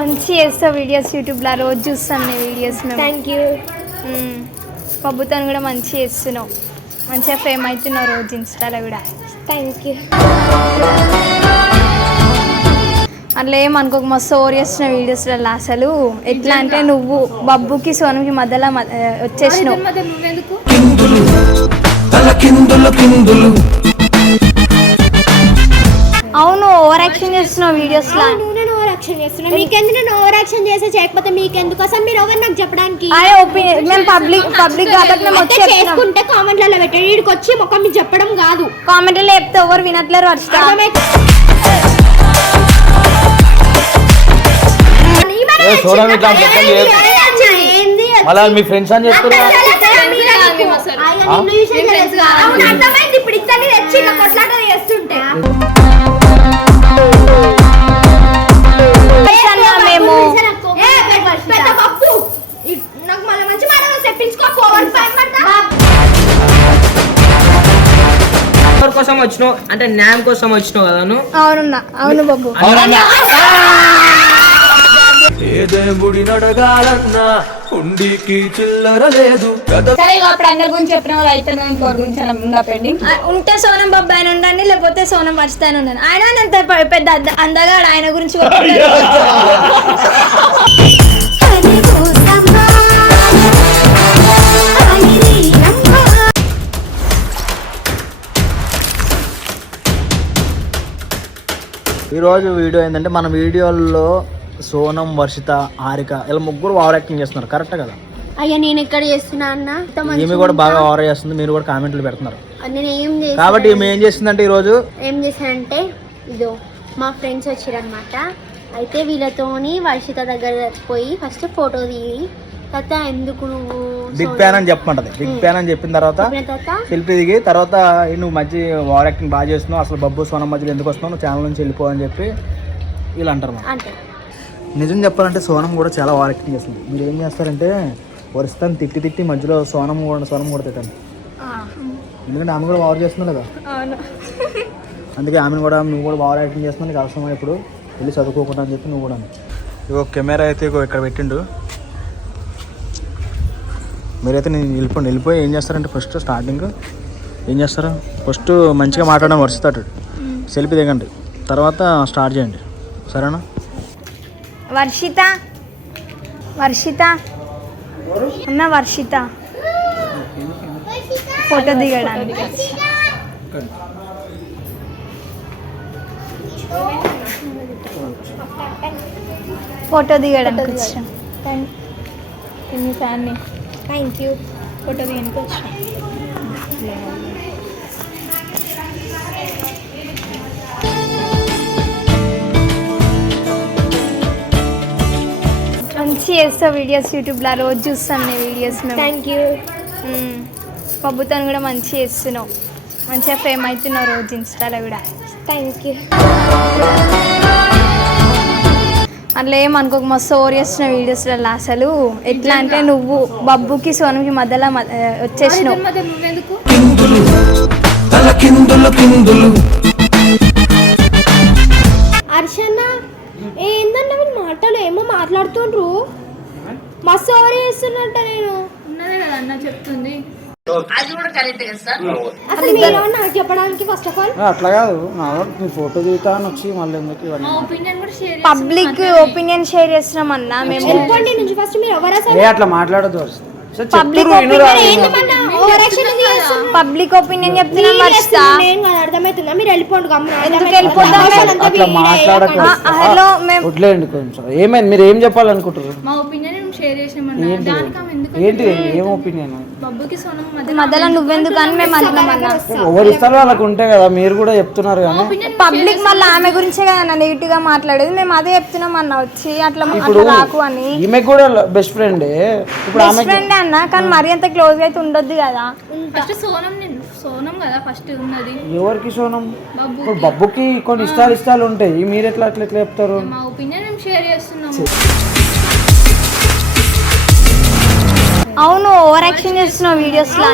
మంచి చేస్తావు వీడియోస్ యూట్యూబ్లో రోజు చూస్తాం నీ వీడియోస్ మేము. Thank you. పబ్బుతో కూడా మంచి చేస్తున్నావు, మంచిగా ఫేమ్ అవుతున్నావు రోజు ఇన్స్టాలో కూడా. Thank you. అట్లా ఏమనుకోక మస్తు స్టోరీ చేస్తున్న వీడియోస్లలో. అసలు ఎట్లా అంటే నువ్వు బబ్బుకి సోనంకి మధ్యలో వచ్చేసినావు. అవును, ఓవర్ యాక్షన్ చేస్తున్నావు వీడియోస్లో. నేను ఓవర్ యాక్షన్ చేస్తున్నా. మీకెందుకు నేను ఓవర్ యాక్షన్ చేసే చేయకపోతే మీకెందుకు? అసలు మీరు ఎవరు నాకు చెప్పడానికి? అరే ఒపీనియన్ మేము పబ్లిక్ కాబట్టి మేము వచ్చి చేసుకుంటే కామెంట్లలో పెట్టండి. వీడికి వచ్చి మొక్క మీకు చెప్పడం కాదు. కామెంట్లో చెప్తే ఎవరు వినట్లేరు. వర్షిత మీ ఫ్రెండ్స్ అని చెప్తున్నారు. ఇప్పుడు ఇద్దరిని తెచ్చి కొట్లాట చేస్తుంటే మేము నాకు మళ్ళీ మంచి మాట చెప్పించుకోవాలి కోసం వచ్చినావు అంటే న్యాయం కోసం వచ్చినావు కదా. అవును బాబు. ఏ దేవుడి నడగాలన్నా ఉండికి చిల్లర లేదు. సరే అప్పుడు అందరి గురించి చెప్పిన వాళ్ళు అయితే గురించి ఉంటే సోనం బాబు ఆయన ఉండండి, లేకపోతే సోనం వర్షిత ఆయన ఉండండి. ఆయన అంత పెద్ద అందగాడు, ఆయన గురించి ఈరోజు వీడియో ఏంటంటే మన వీడియోల్లో సోనం, వర్షిత, హారిక ఇలా ముగ్గురు ఓవర్ యాక్టింగ్ చేస్తున్నారు. కరెక్ట్ కదా? అయ్యా నేను ఎక్కడ చేస్తున్నా అన్న? ఈమె కూడా బాగా ఓవర్ చేస్తుంది, మీరు కూడా కామెంట్లు పెడుతున్నారు. నేను ఏం చేసి కాబట్టి ఈమె ఏం చేస్తుందంటే ఈరోజు ఏం చేశానంటే ఇదో మా ఫ్రెండ్స్ వచ్చారనమాట. అయితే వీళ్ళతోని వర్షిత దగ్గర పోయి ఫస్ట్ ఫోటో దిగి తర్వాత ఎందుకు నువ్వు బిగ్ ఫ్యాన్ అని చెప్పమంటది. బిగ్ ఫ్యాన్ అని చెప్పిన తర్వాత సెల్ఫీ దిగి తర్వాత నువ్వు మంచి ఓవర్ యాక్టింగ్ బాగా చేస్తున్నావు, అసలు బబ్బు సోనం మధ్యలో ఎందుకు వస్తున్నావు, నువ్వు ఛానల్ నుంచి వెళ్ళిపో అని చెప్పి వీళ్ళు అంటారు. అంటే నిజం చెప్పాలంటే సోనం కూడా చాలా ఓవర్ యాక్టింగ్ చేస్తుంది. మీరు ఏం చేస్తారంటే వరుస్తాను తిట్టి మధ్యలో సోనం కూడా తిట్టండి. ఎందుకంటే ఆమె కూడా ఓవర్ చేస్తుంది కదా. అందుకే ఆమెను కూడా నువ్వు కూడా ఓవర్ యాక్టింగ్ చేస్తున్నావు, నీకు అవసరమా ఇప్పుడు వెళ్ళి చదువుకోకుండా అని చెప్పి నువ్వు కూడా. ఇగో కెమెరా అయితే ఇక్కడ పెట్టిండు. మీరైతే నేను వెళ్ళిపోయి ఏం చేస్తారంటే ఫస్ట్ స్టార్టింగ్ ఏం చేస్తారు, ఫస్ట్ మంచిగా మాట్లాడడం వరుస్తాడు, సెల్ఫీ దిగండి, తర్వాత స్టార్ట్ చేయండి. సరేనా? వర్షిత అన్న వర్షిత ఫోటో దిగడానికి వచ్చాం. మీ ఫ్యాన్ని థ్యాంక్ యూ. ఫోటో దిగడానికి వచ్చాం. మంచి చేస్తావు వీడియోస్ యూట్యూబ్లో రోజు చూస్తాం నీ వీడియోస్ మేము. Thank you. పబ్బుతో కూడా మంచి చేస్తున్నావు, మంచిగా ఫేమ్ అవుతున్నావు రోజు ఇన్స్టాలో కూడా. Thank you. అట్లా ఏమనుకోక మస్తు స్టోరీ చేస్తున్న వీడియోస్లలో. అసలు ఎట్లా అంటే నువ్వు బబ్బుకి సోనంకి మధ్యలో వచ్చేసినావు. హర్షన్న ఏందన్న మాటలు ఏమో మాట్లాడుతుండ్రు, మస్తు ఓవర్ చేస్తున్నట్ట. నేను ఉన్నదే కదా అన్న చెప్తుంది. అసలు మీరు నాకు చెప్పడానికి ఫస్ట్ ఆఫ్ ఆల్ అట్లా కాదు, ఫోటో దిగుతా అని వచ్చి మళ్ళీ పబ్లిక్ ఒపీనియన్ షేర్ చేస్తున్నాం అన్న మేము. చెప్పండి నుంచి ఫస్ట్ మీరు ఎవరు అసలు అట్లా మాట్లాడదు. పబ్లిక్ ఒపీనియన్ చెప్తున్నాం వర్షిత. అర్థమవుతుందా? మీరు వెళ్ళిపోండి. హలో మేము వడ్లేండి కొంచెం. ఏమైంది, మీరు ఏం చెప్పాలనుకుంటారు? మా ఒపీనియన్ షేర్ ఏంటి ఏం ఒపీనియన్? మధ్యలో నువ్వెందుకు అని మేము అంటున్నామన్నా. ఎవరు ఇస్తారు వాళ్ళకు ఉంటే కదా, మీరు కూడా చెప్తున్నారు కానీ పబ్లిక్ మళ్ళీ ఆమె గురించే కదా నెగిటివ్ గా మాట్లాడేది, మేము అదే చెప్తున్నాం అన్న. వచ్చి అట్లా రాకు అని. ఈమె కూడా బెస్ట్ ఫ్రెండే. ఇప్పుడు బెస్ట్ ఫ్రెండే అన్న, కానీ మరీ అంత క్లోజ్ గా అయితే ఉండొద్దు కదా. సోనం కదా ఫస్ట్ ఉన్నది. ఎవరికి సోనం? ఇప్పుడు బబ్బుకి కొన్ని ఇష్టాలు ఉంటాయి, మీరు ఎట్లా చెప్తారు? మా ఒపీనియన్ మేము షేర్ చేస్తున్నాం. అవును, ఓవర్ యాక్షన్ చేస్తున్నావు వీడియోస్ లో.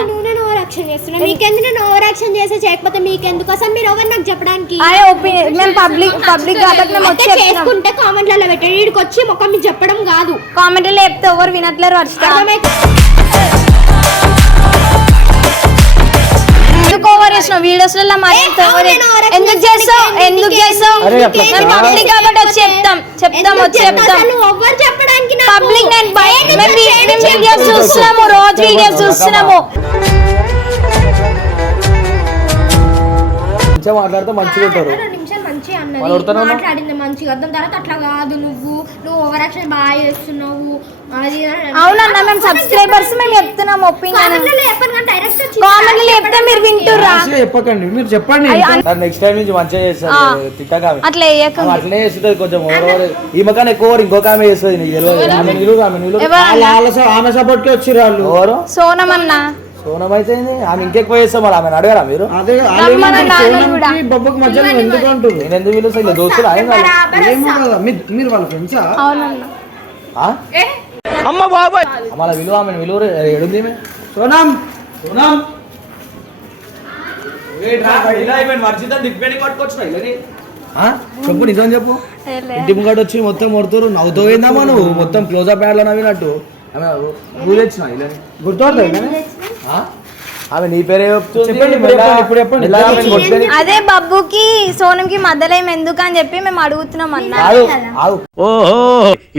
యాక్షన్ చేస్తున్నా. మీకెందుకు నేను ఓవర్ యాక్షన్ చేస్తే చేయకపోతే మీకెందుకు? అసలు మీరు ఎవరు నాకు చెప్పడానికి? అదే ఒపీనియన్ మేము పబ్లిక్ కాబట్టి మేము వచ్చి చేసుకుంటే కామెంట్లలో పెట్టండి. వీడికి వచ్చి మొక్క మీకు చెప్పడం కాదు. కామెంట్లో చెప్తే ఎవరు వినట్లేరు వర్షిత. ఎందుకు ఓవర్ చేసినావు వీడియోస్లలో? మరి ఎందుకు చేస్తావు పబ్లిక్ కాబట్టి వచ్చి చెప్తాం ఎవరు చెప్పడానికి పబ్లిక్. నేను వీడియోస్ చూస్తున్నాము, రోజు వీడియోస్ చూస్తున్నాము. మంచిగా మాట్లాడితే మంచిగా ఉంటారు. మంచిగా అన్నది మాట్లాడింది మంచిగా. దాని తర్వాత అట్లా కాదు, నువ్వు ఓవర్ యాక్షన్ బాగా చేస్తున్నావు అది. అవునన్నా మేము సబ్స్క్రైబర్స్ మేము చెప్తున్నాం ఒపీనియన్. కామెంట్లు చెప్తే మీరు వింటుర్రా? చెప్పకండి, మీరు చెప్పండి. నెక్స్ట్ టైం నుంచి మంచిగా చేస్తారు. తిట్టగా అట్లా వేయకండి. అట్లనే చేస్తుంది కొంచెం ఈమెకన్నా ఎక్కువ ఇంకొక ఆమె చేస్తుంది. నీకు తెలియదు. ఆమె సపోర్ట్ కి వచ్చి వాళ్ళు ఎవరు? సోనం అన్నా. సోనం అయితే ఆమె ఇంకెక్కువ చేస్తాం. మరి ఆమె అడగరా మీరు? అదే బొబ్బకు మధ్యలో ఎందుకు అంటుంది? నేను ఎందుకు పిలుస్తా? దోస్తులు మీరు వాళ్ళ ఫ్రెండ్సా? అవునన్నా. అమ్మ బాబాయ్ అమ్మ విలువ ఆమె విలువ ఎడుంది. సోనం సోనం చెప్పు, నిజం చెప్పు. ఇంటి ముంగట వచ్చి మొత్తం కొడుతురు. నవ్వుతో పోయిందమ్మా నువ్వు. మొత్తం క్లోజప్ యాడ్లో నవ్వినట్టు. ఆమె గుర్తొచ్చిన గుర్తొస్తుంది. ఆమె నీ పేరే చెప్తుంది. అదే బబ్బుకి సోనంకి మధ్యలో ఏమి ఎందుకు అని చెప్పి మేము అడుగుతున్నాం అన్నా. ఓహో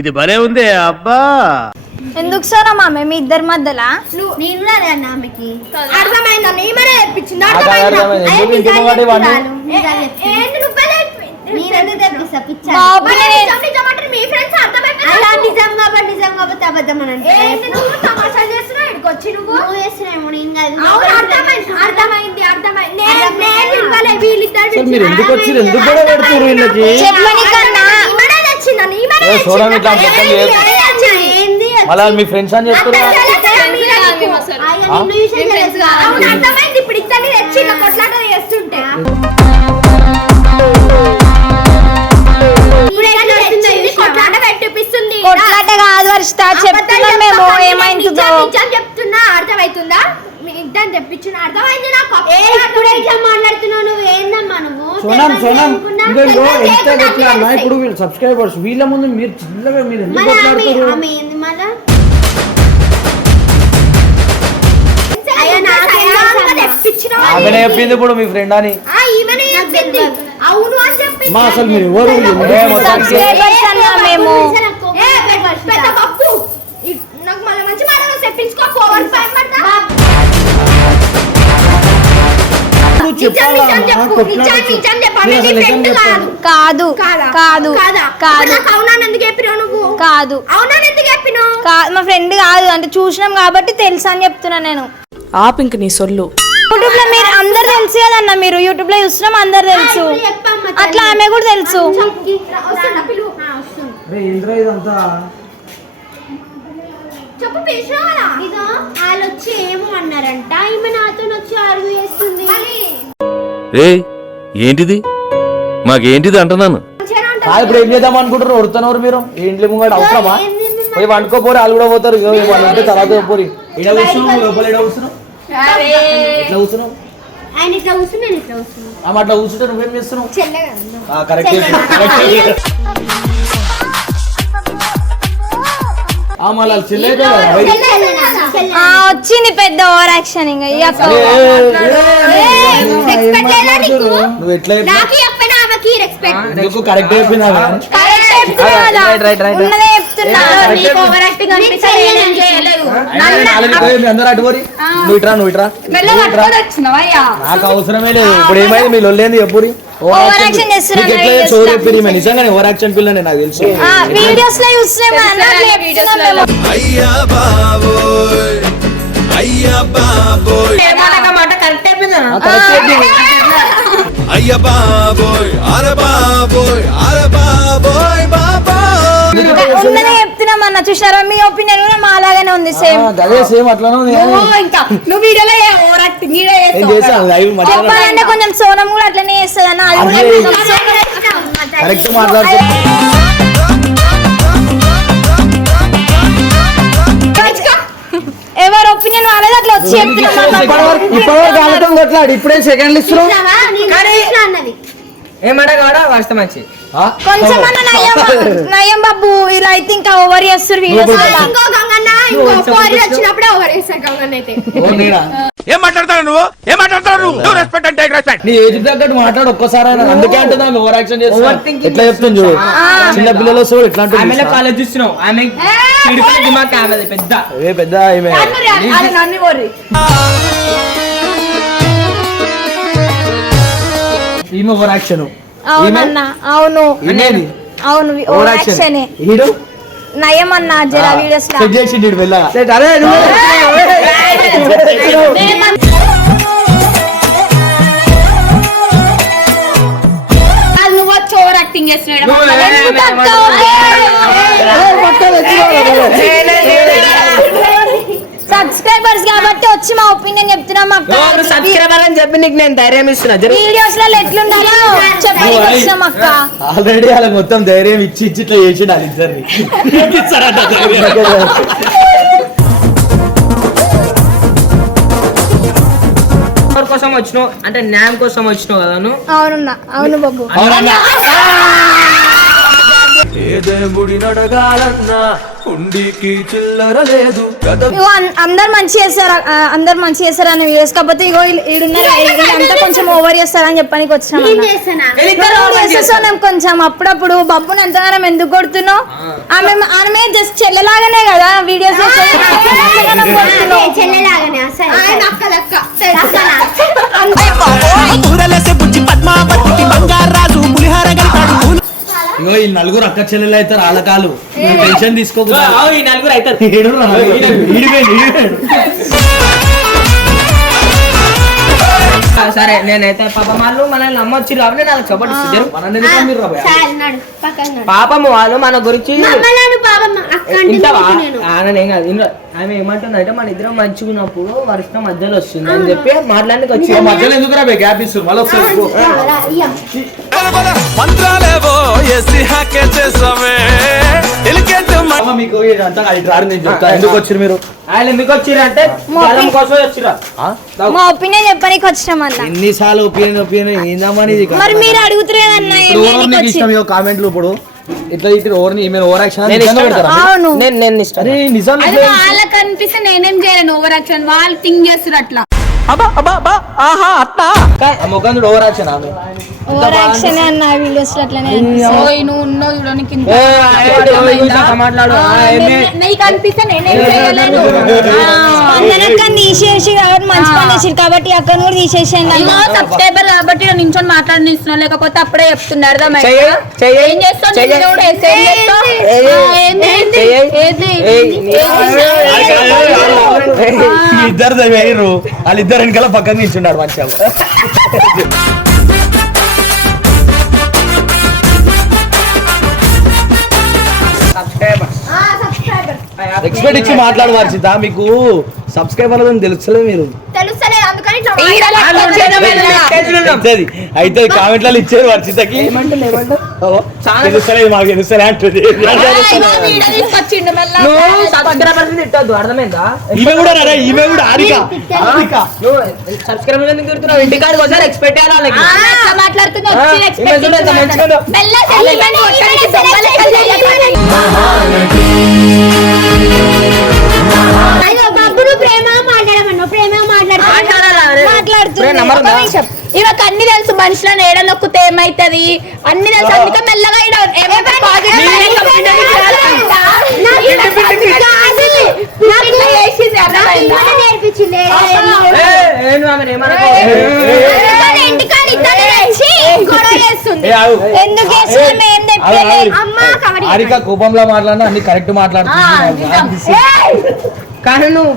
ఇది భలే ఉంది అబ్బా. ఎందుకు సోనం ఆమె మీ ఇద్దరి మధ్యలో? నేను కూడా అదే అన్న ఆమెకి అర్థమైందా? నేమనే చెప్పించింది. మీరు ఎందుకు వచ్చి ఎందుకు కూడా పెడుతున్నారు వీళ్ళకి? మళ్ళీ మీ ఫ్రెండ్స్ అని చెప్తున్నారు. ఇప్పుడు ఇద్దరిని తెచ్చి కొట్లాట చేస్తుంటే కొట్లాట కాదు వర్షిత, చెప్తున్నాం మేము ఏమైందో చెప్తున్నా. అర్థమవుతుందా? ఇద్దరు తెప్పించిన అర్థమైంది నాకు. ఇప్పుడు ఇట్లా మాట్లాడుతున్నావు నువ్వు. ఏందమ్మా నువ్వు? సోనం సోనం ఇప్పుడు వీళ్ళు సబ్స్క్రైబర్స్ వీళ్ళ ముందు మీరు చిన్నగా మీరు ఎందుకు కొట్లాడుతారు? ఆమెనే చెప్పింది ఇప్పుడు మీ ఫ్రెండ్ అని. అవును అని చెప్పి అసలు మీరు ఎవరు? మేము నాకు మళ్ళీ మంచి మాట చెప్పించుకో. కాదు కాదు కాదు కాదు మా ఫ్రెండ్ కాదు అంటే చూసినాం కాబట్టి తెలుసు అని చెప్తున్నా నేను. ఆపింక నీ సొల్లు. యూట్యూబ్ లో మీరు అందరు తెలుసు కదన్న, మీరు యూట్యూబ్ లో చూస్తున్నాం అందరు తెలుసు. అట్లా ఆమె కూడా తెలుసు. చెప్పు వాళ్ళు వచ్చి ఏమో అన్నారంట. ఈమె నాతో వచ్చి ఆర్గ్యూ చేస్తుంది. ఏంటిది మాకేంటిది అంటున్నాను. ఇప్పుడు ఏం చేద్దాం అనుకుంటారు? వడుతున్నారు మీరు. ఏంటి ముంగట అవసరమా? పోయి వండుకోపోరు, వాళ్ళు కూడా పోతారు. అంటే తర్వాత పోరి ఎట్లా కూర్చున్నావు? ఆయన ఇట్లా కూర్చుని నేను ఇట్లా కూర్చున్నాను. అట్లా కూర్చుంటే నువ్వేం చేస్తున్నావు? కరెక్ట్. వచ్చింది పెద్ద ఓవర్ యాక్షన్. ఇంకా నువ్వు ఎట్లా కరెక్ట్ అందరూ అటుపోరి. నువ్వు ఇట్రా నాకు అవసరమే లేదు. ఇప్పుడు ఏమైంది? మీ లొల్లేంది ఎప్పుడు? నిజంగానే ఓవర్ యాక్షన్ పిల్లని నాకు తెలుసు. వీడియోస్ లో అయ్యా బాబోయ్ అయ్యా బాబోయ్ అయ్యా బాబోయ్ అరే బాబోయ్ అరే బాబోయ్ ఉన్నదే చెప్తున్నాం అన్న. చూసారా? మీ ఒపీనియన్ కూడా మా లాగానే ఉంది. సేమ్ సేమ్ అట్లానే ఉంది. నువ్వు వీడియోలో ఓవర్ యాక్టింగ్ చెప్పాలంటే కొంచెం సోనం కూడా అట్లనే చేస్తుంది అన్న. కరెక్ట్ మాట్లాడుతుంది. ఎవరి ఒపీనియన్ వాళ్ళది అట్లా వచ్చి చెప్తున్నా ఇప్పటివరకు ఆలతం కొట్లాడు ఇప్పుడే సెకండ్లు ఇస్తున్నావు. అన్నది ఏమాట కాడా వస్తా మంచి కొంచెం నయం బాబు ఇలా అయితే ఇంకా ఓవర్ చేస్తారు వీడియోస్ ఇంకో గంగన్న ఇంకో పోరి వచ్చినప్పుడే ఓవర్ చేస్తారు గంగన్న అయితే ఏం మాట్లాడతావు నువ్వు రెస్పెక్ట్ అంటే రెస్పెక్ట్. నీ ఏజ్ తగ్గట్టు మాట్లాడు ఒక్కసారి. అందుకే అంటున్నా ఓవర్ యాక్షన్ చేస్తా. ఎట్లా చెప్తాను చూడు, చిన్న పిల్లలు వస్తే ఎట్లా ఆమె కాలేజ్ చూస్తున్నావు ఆమె దిమాగ్ ఆమె పెద్ద పెద్ద ఈమె ఓవర్ యాక్షన్. అవునన్నా అవును అవును ఓవర్ యాక్షన్ నయం అన్న జరా వీడియోస్ సెట్ చేసి వెళ్ళా. నువ్వు వచ్చి ఓవర్ యాక్టింగ్ చేస్తున్నాడు సబ్స్క్రైబర్స్ కాబట్టి వచ్చి మా ఒపీనియన్ చెప్తున్నాం. సబ్స్క్రైబర్ అని చెప్పి నీకు నేను ధైర్యం ఇస్తున్నా. వీడియోస్ లో ఎట్లుండాలో చెప్పడానికి వచ్చినాం అక్క. ఆల్రెడీ అలా మొత్తం ధైర్యం ఇచ్చి ఇట్లా చేసిండు వాళ్ళిద్దరిని. కోసం వచ్చినావు అంటే న్యాయం కోసం వచ్చినావు కదా నువ్వు. అవునన్నా అవును బాబు. అందరు మంచి చేస్తారు అని వీడియోస్ కాకపోతే ఇగో అంతా కొంచెం ఓవర్ చేస్తారని చెప్పడానికి వచ్చినాం. కొంచెం అప్పుడప్పుడు బబ్బుని ఎంతగానో ఎందుకు కొడుతున్నావు? ఆమె జస్ట్ చెల్లెలాగానే కదా వీడియోస్ ఇగో ఈ నలుగురు అక్క చెల్లెలు అవుతారు. వాళ్ళకాలు టెన్షన్ తీసుకోకుండా ఈ నలుగురు అవుతారు. సరే నేనైతే పాపం వాళ్ళు మనల్ని నమ్మొచ్చి కాబట్టి నాకు సపోర్ట్ ఇస్తారు. పాపం వాళ్ళు మన గురించి ఆమె ఏమంటుందంటే మన ఇద్దరం మంచిగా ఉన్నప్పుడు వర్షం మధ్యలో వస్తుంది అని చెప్పి మాట్లాడడానికి వచ్చి మధ్యలో ఎందుకు రా గ్యాప్ ఇస్తుంది మళ్ళీ మీకు ఇదంతా నేను చెప్తా. ఎందుకు వచ్చారు మీరు? ఆయన మీకు వచ్చిరంటే కోసం వచ్చిరా మా ఒపీనియన్ చెప్పడానికి వచ్చినాం అన్న. ఎన్నిసార్లు ఒపీనియన్ ఏందమ్మని మరి మీరు అడుగుతున్నారు కామెంట్లు. ఇప్పుడు ఇట్లా ఇట్లా ఓవర్ యాక్షన్ అవును నేను ఇష్టం. నిజం వాళ్ళకి అనిపిస్తే నేనేం చేయలేను ఓవర్ యాక్షన్. వాళ్ళు థింక్ చేస్తారు అట్లా. ముఖం ఓవర్ యాక్షన్ ఆమె ఓవర్ యాక్షన్ అన్న వీడియోస్ లో అట్లనే నువ్వు ఉన్నావు చూడడానికి మాట్లాడు నీకు అనిపిస్తే నేనేం చేయలేను. అందరక్క తీసేసి కాబట్టి మంచి పని చేసి కాబట్టి అక్కడ కూడా తీసేసాను. సబ్స్క్రైబర్ కాబట్టి నేను నించొని మాట్లాడిస్తున్నా, లేకపోతే అప్పుడే చెప్తుండే అర్థమైంది. ఏం చేస్తావు? ఇద్దరు వేయరు. వాళ్ళిద్దరు వెనకాల పక్కన నిల్చున్నాడు మంచిగా. ఎక్స్పెక్ట్ ఇచ్చి మాట్లాడు వర్షిత. మీకు సబ్స్క్రైబర్ తెలుస్తలేదు మీరు అయితే కామెంట్లలో ఇచ్చారు వర్షితకి. తెలుస్తలేదు మాకు తెలుస్తలే అంటుంది. తిట్టద్దు అర్థమైందా? ఈమె కూడా ఈమె కూడా సబ్స్క్రైబర్ ఎందుకు తిడుతున్నావు? ఇంటికాడికి ఒకసారి ఎక్స్పెక్ట్ చేయాలి. ఇవకి అన్ని తెలుసు మనుషులను ఏడ నొక్కితే ఏమైతుంది అన్ని తెలుసు. అందుకే మెల్లగా హారిక కోపంలో మాట్లాడినా అన్ని కరెక్ట్ మాట్లాడుతుంది. కానీ నువ్వు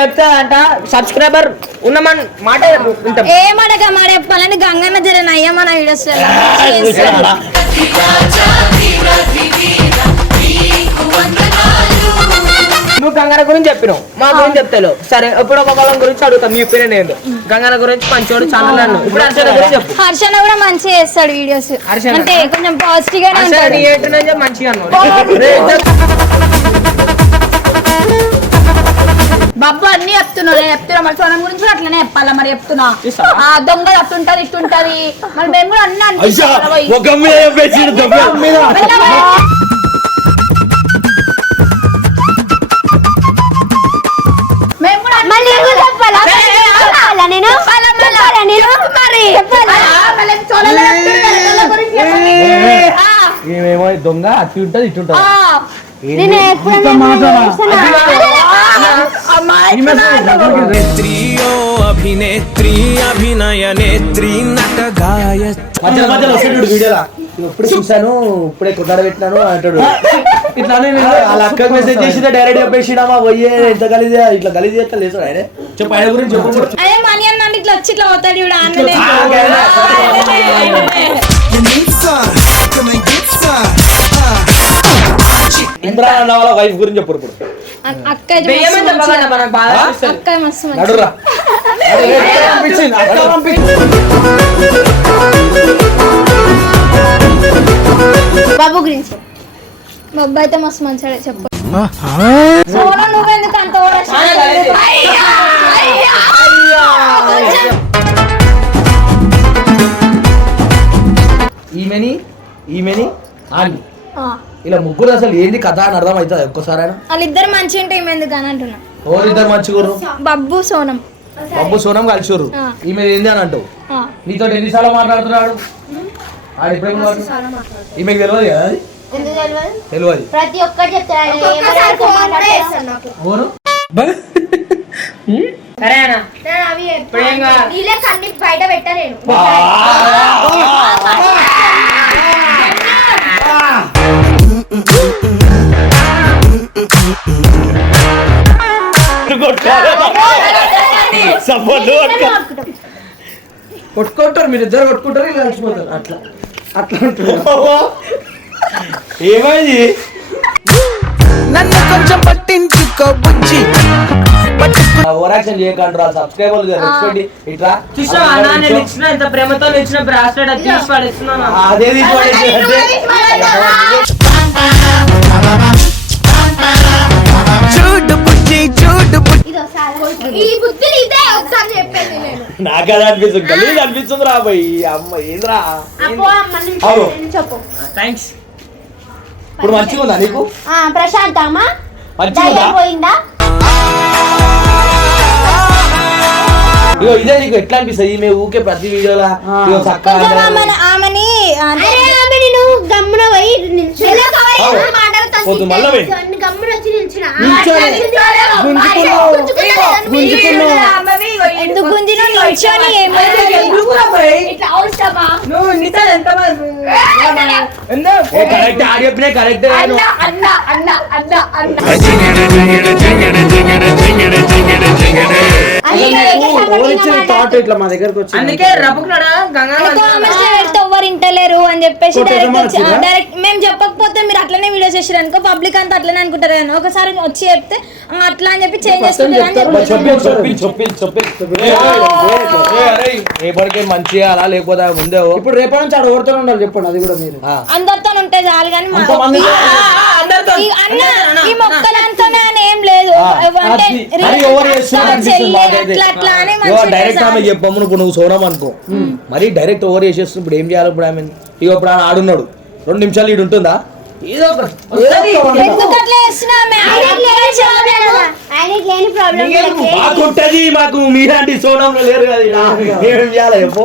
చెప్తాదంట సబ్స్క్రైబర్ ఉన్నమని మాట ఏమడగా మాట చెప్పాలని గంగన్న జర నయ్య మన వీడియోస్ నువ్వు గంగన గురించి చెప్పినావు మా గురించి చెప్తావు సరే ఇప్పుడు ఒక వాళ్ళ గురించి అడుగుతాం మీ ఒపీనియన్ ఏందో గంగన గురించి మంచోడు ఛానల్ అన్నావు ఇప్పుడు హర్షణ గురించి చెప్పు హర్షణ కూడా మంచిగా చేస్తాడు వీడియోస్ హర్షణ. అంటే కొంచెం పాజిటివ్ గానే హర్షణ ఉంటాడు నీ ఏంటనే మంచిగా అన్నావు బాబు అన్ని చెప్తున్నా మరి సోనం గురించి కూడా అట్లనే చెప్పాలా మరి చెప్తున్నా ఆ దొంగ అట్టుంటది ఇట్టుంటది మరి మేము కూడా అన్ని మేము కూడా మళ్ళీ ఏమో చెప్పాలా? చెప్పాలా నేను? చెప్పాలా నేను? చెప్పాలా? ఏమేమో దొంగ అట్టి ఉంటది ఇటు ఉంటది నేను ఎప్పుడైనా अभिनेत्री अभिनय नेत्री नट गाय మధ్యలో మధ్యలో వస్తాడు వీడియోలా ఇప్పుడే చూసాను ఇప్పుడే కొట్లాడ పెట్టినాను అంటాడు ఇట్లానే వాళ్ళ అక్కకి మెసేజ్ చేసి డైరెక్ట్ చెప్పేసినామా పోయే ఎంత గలీజ్ ఇట్లా గలీజ్ చేస్తా లేదు ఆయన చెప్పు ఆయన గురించి చెప్పు అదే మనీ అన్న ఇట్లా వచ్చి ఇట్లా అవుతాడు ఇవిడ అన్ననే ఇమ్రాన్ అన్న వాళ్ళ వైఫ్ గురించి చెప్పు ఇప్పుడు అక్క అయితే మస్తు మంచిది. మనకు బాగా అనిపిస్తుంది. అక్క మస్తు మంచిది. నడురా బాబు గురించి మా అబ్బాయి అయితే మస్తు మంచిగా చెప్పు సోనా నువ్వెందుకు అంత ఈమెని ఆండి ఇలా ముగ్గురు అసలు ఏంది కథ అని అర్థం అవుతుంది ఒక్కసారి ఆయన వాళ్ళిద్దరు మంచిగా ఉంటే ఈమె ఎందుకు అని అంటున్నా ఎవరిద్దరు మంచిగుర్రు బబ్బు సోనం బొబ్బు సోనం కలిసిర్రు ఆ. ఈమె ఏంది అని అంటావు ఆ. నీతో ఎన్నిసార్లు మాట్లాడుతున్నాడు ఆడు ఎప్పుడేమో ఈమెకి తెలియదు కదా అది? ఎందుకు తెలియదు? తెలియదు ప్రతి ఒక్కటి చెప్తాడు ఎవరు సరే అన్న ఇప్పుడు ఏం కావాలి? అన్ని బయట పెట్టలేను కొట్టుకుంటారు మీరు ఇద్దరు కొట్టుకుంటారు ఇలా కలిసిపోతారు అట్లా అట్లా ఉంటుంది ఏమైంది నన్ను కొంచెం పట్టించుకో బుజ్జి ఓవరాక్షన్ చేయకంటారు సబ్స్క్రైబర్లు రెస్పెక్ట్ ఇట్లా చూసావా అన్న, నేను ఇచ్చిన ఎంత ప్రేమతో ఇచ్చిన బ్రాస్లెట్ అది తీసి పడేస్తున్నాను అదే తీసుకోండి చూడు బుజ్జి చూడు బుజ్జి ఈ బుద్ధులు ఇదే ఒకసారి చెప్పేది నేను నాకు అది అనిపిస్తుంది గలీజ్ అనిపిస్తుంది రా పోయి అమ్మ ఏంద్రా అప్పో మళ్ళీ అవును. చెప్పు థ్యాంక్స్ ఇప్పుడు మంచిగా ఉందా నీకు ప్రశాంతమ్మా మంచిగా ఉందా పోయిందా ఇగో ఇదే నీకు ఎట్లా అనిపిస్తుంది ఈమె ఊకే ప్రతి వీడియోలా ఇగో కొంచెం చక్కగా ఆమెని అరే ఆమె నేను గమ్మున పోయి నిల్చున్నా. అవును. మాట్లాడుతాను. పొద్దు మళ్ళా పోయి. అన్ని గమ్మున వచ్చి నిల్చున్నా. ఎందుకు గుంజినా నిల్చొని ఏమైంది నువ్వు ఇన్నిసార్లు ఎంత కరెక్ట్ ఆడి చెప్పినే కరెక్ట్ ఇట్లా మా దగ్గరకు వచ్చి అందుకే రప్పుకున్నాడా గంగా కామెంట్స్ పెడితే ఎవరు ఇంటలేరు అని చెప్పేసి డైరెక్ట్ మేము చెప్పకపోతే మీరు అట్లనే వీడియో చేసారు అనుకో పబ్లిక్ అంతా అట్లనే అనుకుంటారు కానీ ఒకసారి వచ్చి చెప్తే అట్లా అని చెప్పి చేంజ్ చేసుకుంటారు అని రేపటికి మంచిగా అలా లేకపోతే ముందే ఇప్పుడు రేపటి నుంచి ఆడ ఓడుతూనే ఉండాలి చెప్పండి అది కూడా మీరు అందరితో ఉంటే చాలు కానీ అందరితో అన్న ఈ మొక్కలంతోనే అని ఏం లేదు అంటే అట్లా అని డైరెక్ట్ ఆమె చెప్పమ్ము నువ్వు సోనం అనుకో మరి డైరెక్ట్ ఓవర్ చేసేస్తుంది ఇప్పుడు ఏం చేయాలి ఇప్పుడు ఆమె ఇక ఇప్పుడు ఆయన ఆడున్నాడు 2 నిమిషాలు ఇటు ఉంటుందా ఏదో ఎందుకు అట్లా చేస్తున్నామే ఆయనకి లేని ప్రాబ్లం మాకుంటది మాకు మీలాంటి సోనంలో లేరు కదా ఈడ. ఏం చేయాలి చెప్పు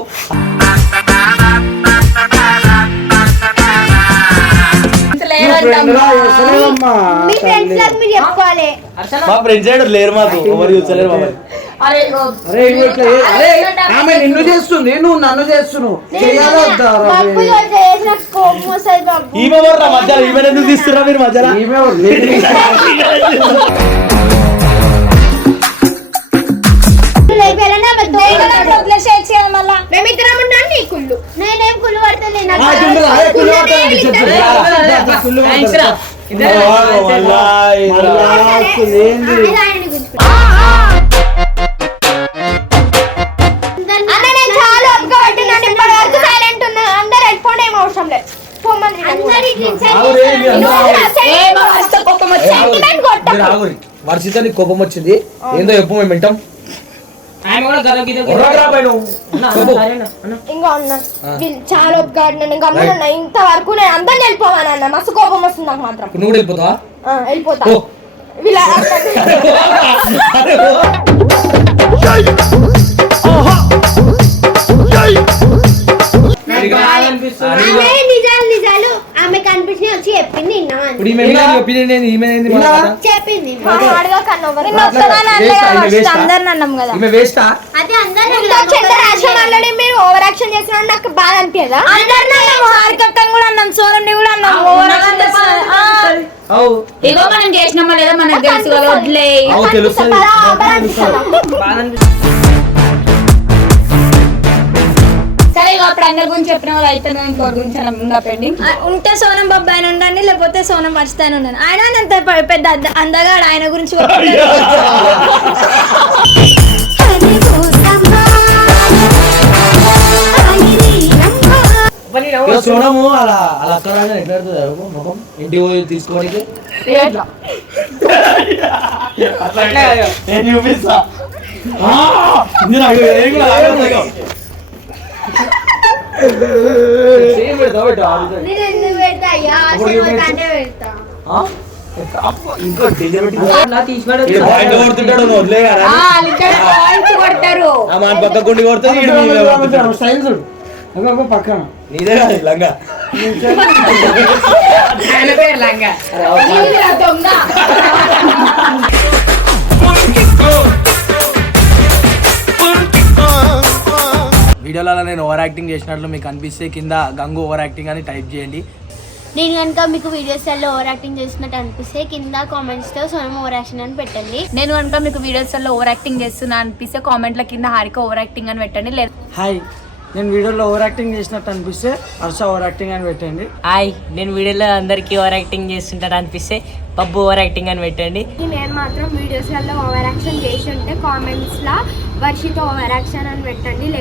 మీ ఫ్రెండ్స్ లకు మీరు చెప్పుకోవాలి మా ఫ్రెండ్స్ సైడ్ లేరు మాకు ఎవరు చూసలేరు మా ఆమె నిన్ను చేస్తుంది నువ్వు నన్ను చేస్తున్నావు బాబు చేసిన కోపం వస్తుంది బాబు ఈమె వర్రా మధ్యలో ఈమె ఎందుకు తీస్తున్నా మీరు మధ్యలో మేమిద్దరం ఉన్నాను నీ కుళ్ళు నేనేం కుళ్ళు పడతలే థ్యాంక్స్ రా అన్న నేను చాలా ఒప్పుకోబెట్టినాను ఇప్పటి వరకు సైలెంట్ ఉన్నా అందరు వెళ్ళిపోండి ఏం అవసరం లేదు వర్షిత నీకు కోపం వచ్చింది ఏందో చెప్పు మేము వింటాం. ఇంకా అన్న వీళ్ళు చాలా ఒప్పుకోబెట్టినాను గమ్మున ఇంతవరకు నేను అందరిని వెళ్ళిపోవాను అన్న మస్తు కోపం వస్తుంది నాకు మాత్రం. నువ్వు కూడా వెళ్ళిపోతావా? వెళ్ళిపోతా వీళ్ళ ఆమె నిజాలు నిజాలు ఆమె కనిపించి వచ్చి చెప్పింది ఇప్పుడు ఈమె ఒపీనియన్ ఏంది? ఈమె ఏంది? చెప్పింది అందరిని అన్నాం కదా. ఈమె వేస్టా? అదే అందరూ మీరు ఓవర్ యాక్షన్ చేసిన నాకు బాగా అనిపించదా అందరిని అన్నాము, హారికక్కని కూడా అన్నాం, సోనంని కూడా అన్నాం. ఏదో మనం చేసినామా లేదా మనకు తెలుసు కదా, వడ్లే. సరే ఇక అప్పుడు అందరి గురించి చెప్పిన వాళ్ళు అయితే ఇంకోటి గురించి ఇంకా పెండింగ్. ఉంటే సోనం బాబు ఆయన ఉండండి, లేకపోతే సోనం మర్చితాను ఉన్నాను. ఆయన అంత పెద్ద అందగాడు, ఆయన గురించి చూడము అలా అలా అక్కడ ఎట్లా ముఖం ఇంటికి పోయి తీసుకోవడానికి నేను చూపిస్తా. కొడతారు పక్క గుండి కొడుతుంది పక్కన నీదే కాదు లంగా దొంగ. వీడియోలలో నేను ఓవర్ యాక్టింగ్ చేసినట్లు మీకు అనిపిస్తే కింద గంగు ఓవర్ యాక్టింగ్ అని టైప్ చేయండి. నేను కనుక మీకు వీడియోస్లో ఓవర్ యాక్టింగ్ చేసినట్టు అనిపిస్తే కింద కామెంట్స్తో సోనం ఓవర్ యాక్షన్ అని పెట్టండి. నేను కనుక మీకు వీడియోస్లో ఓవర్ యాక్టింగ్ చేస్తున్నా అనిపిస్తే కామెంట్ల కింద హారిక ఓవర్ యాక్టింగ్ అని పెట్టండి. లేదు హాయ్ నేను వీడియోలో ఓవర్ యాక్టింగ్ చేసినట్టు అనిపిస్తే హర్ష ఓవర్ యాక్టింగ్ అని పెట్టండి. హాయ్ నేను వీడియోలో అందరికీ ఓవర్ యాక్టింగ్ చేస్తుంటారు అనిపిస్తే పబ్బు ఓవర్ యాక్టింగ్ అని పెట్టండి. నేను మాత్రం వీడియోస్లలో ఓవర్ యాక్షన్ చేసి ఉంటే కామెంట్స్లో వర్షిత ఓవర్ యాక్షన్ అని పెట్టండి.